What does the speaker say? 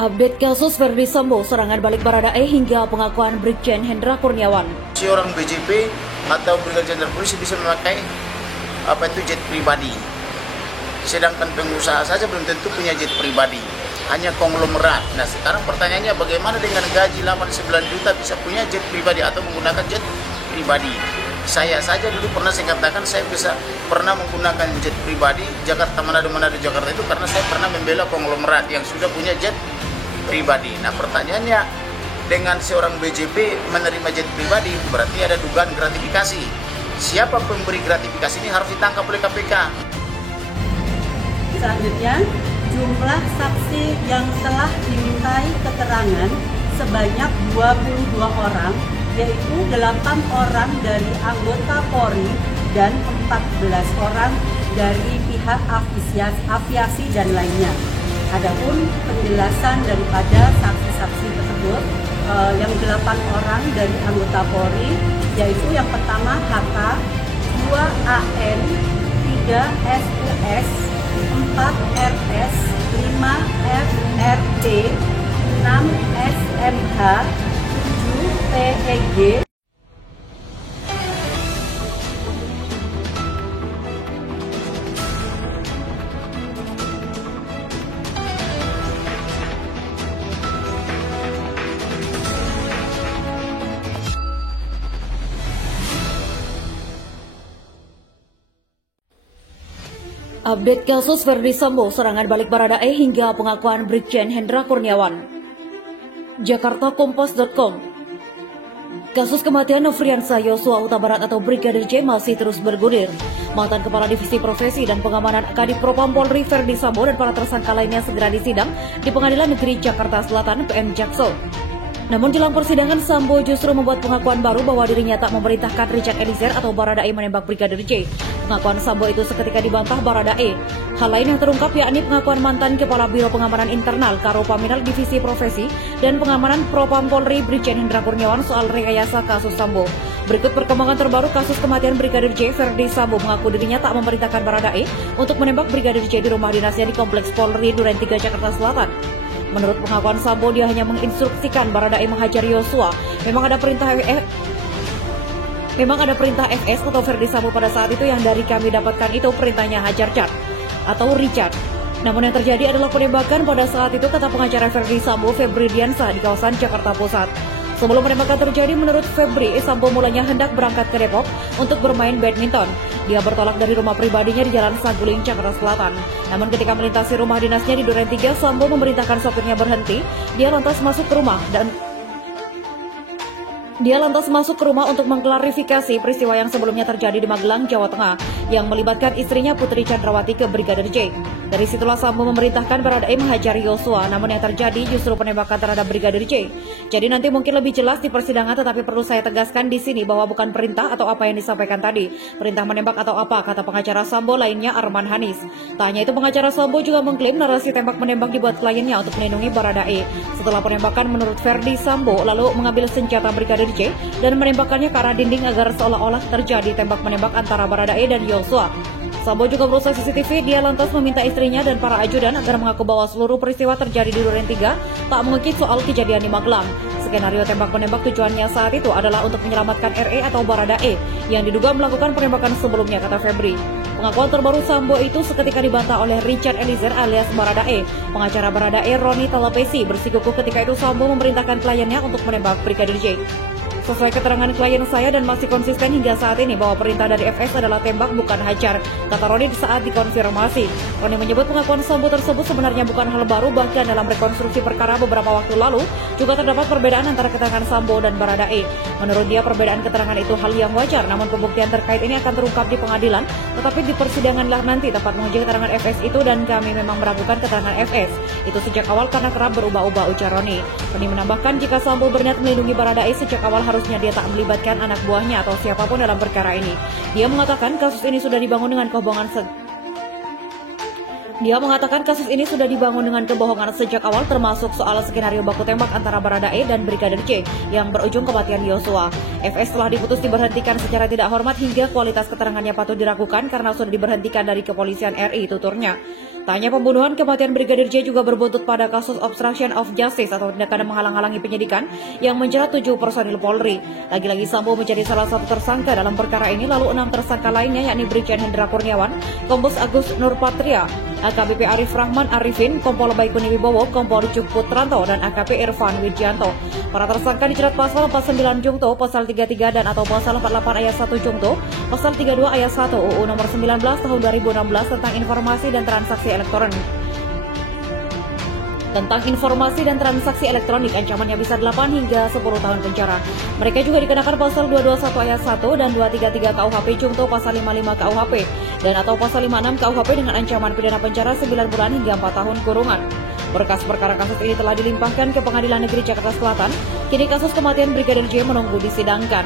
Update kasus Ferdy Sambo, serangan balik Baradae hingga pengakuan Brigjen Hendra Kurniawan. Si orang BJP atau Brigjen Jenderal Polisi bisa memakai jet pribadi. Sedangkan pengusaha saja belum tentu punya jet pribadi, hanya konglomerat. Nah sekarang pertanyaannya bagaimana dengan gaji 8-9 juta bisa punya jet pribadi atau menggunakan jet pribadi. Saya saja dulu pernah saya katakan saya pernah menggunakan jet pribadi Jakarta Manado Jakarta itu karena saya pernah membela konglomerat yang sudah punya jet pribadi. Nah pertanyaannya, dengan seorang BJP menerima jet pribadi berarti ada dugaan gratifikasi. Siapa pemberi gratifikasi ini harus ditangkap oleh KPK. Selanjutnya, jumlah saksi yang telah dimintai keterangan sebanyak 22 orang, yaitu 8 orang dari anggota Polri dan 14 orang dari pihak aviasi dan lainnya. Adapun penjelasan daripada saksi-saksi tersebut, yang 8 orang dari anggota Polri, yaitu yang pertama HK, 2 AN, 3 SUS, 4 RS, 5 FRD, 6 SMH, 7 PEG. Update kasus Ferdy Sambo, serangan balik Baradae hingga pengakuan Brigjen Hendra Kurniawan. Jakarta-Kompas.com. Kasus kematian Nofriansah Yosua Huta Barat atau Brigadir J masih terus bergulir. Mantan Kepala Divisi Profesi dan Pengamanan Kadif Propam Polri Ferdy Sambo dan para tersangka lainnya segera disidang di Pengadilan Negeri Jakarta Selatan PM Jaksel. Namun jelang persidangan, Sambo justru membuat pengakuan baru bahwa dirinya tak memerintahkan Richard Eliezer atau Baradae menembak Brigadir J. Pengakuan Sambo itu seketika dibantah Baradae. Hal lain yang terungkap yakni pengakuan mantan Kepala Biro Pengamanan Internal Karopaminal Divisi Profesi dan Pengamanan Propam Polri Brigjen Hendra Kurniawan soal rekayasa kasus Sambo. Berikut perkembangan terbaru kasus kematian Brigadir J. Ferdy Sambo mengaku dirinya tak memerintahkan Baradae untuk menembak Brigadir J di rumah dinasnya di Kompleks Polri Duren 3 Jakarta Selatan. Menurut pengakuan Sambo, dia hanya menginstruksikan Baradae menghajar Yosua. Memang ada perintah FS atau Ferdy Sambo pada saat itu yang dari kami dapatkan itu perintahnya hajar Chad atau Richard. Namun yang terjadi adalah penembakan pada saat itu, kata pengacara Ferdy Sambo Febri Diansah di kawasan Jakarta Pusat. Sebelum penembakan terjadi, menurut Febri, Sambo mulanya hendak berangkat ke Depok untuk bermain badminton. Dia bertolak dari rumah pribadinya di Jalan Saguling, Jakarta Selatan. Namun ketika melintasi rumah dinasnya di Duren 3, Sambo memerintahkan sopirnya berhenti. Dia lantas masuk ke rumah untuk mengklarifikasi peristiwa yang sebelumnya terjadi di Magelang, Jawa Tengah, yang melibatkan istrinya Putri Chandrawati ke Brigadir J. Dari situlah Sambo memerintahkan Baradae menghajar Yosua, namun yang terjadi justru penembakan terhadap Brigadir J. Jadi nanti mungkin lebih jelas di persidangan, tetapi perlu saya tegaskan di sini bahwa bukan perintah atau apa yang disampaikan tadi. Perintah menembak atau apa, kata pengacara Sambo lainnya Arman Hanis. Tak hanya itu, pengacara Sambo juga mengklaim narasi tembak-menembak dibuat kliennya untuk melindungi Baradae. Setelah penembakan, menurut Ferdy Sambo lalu mengambil senjata Brigadir J dan menembakkannya ke arah dinding agar seolah-olah terjadi tembak-menembak antara Baradae dan Yosua. Sambo juga berusaha CCTV. Dia lantas meminta istrinya dan para ajudan agar mengaku bahwa seluruh peristiwa terjadi di Duren 3, tak mengukit soal kejadian di Magelang. Skenario tembak-menembak tujuannya saat itu adalah untuk menyelamatkan RE atau Baradae yang diduga melakukan penembakan sebelumnya, kata Febri. Pengakuan terbaru Sambo itu seketika dibantah oleh Richard Eliezer alias Baradae. Pengacara Baradae Roni Talapesi bersikukuh ketika itu Sambo memerintahkan kliennya untuk menembak Brigadir J. Sesuai keterangan klien saya dan masih konsisten hingga saat ini bahwa perintah dari FS adalah tembak bukan hajar, kata Roni saat dikonfirmasi. Roni menyebut pengakuan Sambo tersebut sebenarnya bukan hal baru, bahkan dalam rekonstruksi perkara beberapa waktu lalu juga terdapat perbedaan antara keterangan Sambo dan Baradae. Menurut dia perbedaan keterangan itu hal yang wajar, namun pembuktian terkait ini akan terungkap di pengadilan, tetapi di persidanganlah nanti tepat menguji keterangan FS itu dan kami memang meragukan keterangan FS itu sejak awal karena kerap berubah-ubah, ujar Roni. Roni menambahkan jika Sambo berniat melindungi Baradae sejak awal harusnya dia tak melibatkan anak buahnya atau siapapun dalam perkara ini. Dia mengatakan kasus ini sudah dibangun dengan kebohongan sejak awal, termasuk soal skenario baku tembak antara Baradae dan Brigadir J yang berujung kematian Yosua. FS telah diputus diberhentikan secara tidak hormat hingga kualitas keterangannya patut diragukan karena sudah diberhentikan dari Kepolisian RI, tuturnya. Tak hanya pembunuhan, kematian Brigadir J juga berbuntut pada kasus obstruction of justice atau tindakan menghalang-halangi penyidikan yang menjerat 7 personil Polri. Lagi-lagi Sambo menjadi salah satu tersangka dalam perkara ini, lalu 6 tersangka lainnya yakni Brigjen Hendra Kurniawan, Kombes Agus Nurpatria, AKBP Arif Rahman Arifin, Kompol Baikuni Wibowo, Kompol Cuk Putranto, dan AKP Irfan Widianto. Para tersangka dijerat pasal 49 Jungto, pasal 33 dan atau pasal 48 ayat 1 Jungto, pasal 32 ayat 1 UU nomor 19 tahun 2016 tentang informasi dan transaksi elektronik. Ancamannya bisa 8 hingga 10 tahun penjara. Mereka juga dikenakan pasal 221 ayat 1 dan 233 KUHP Jungto, pasal 55 KUHP dan atau pasal 56 KUHP dengan ancaman pidana penjara 9 bulan hingga 4 tahun kurungan. Berkas perkara kasus ini telah dilimpahkan ke Pengadilan Negeri Jakarta Selatan. Kini kasus kematian Brigadir J menunggu disidangkan.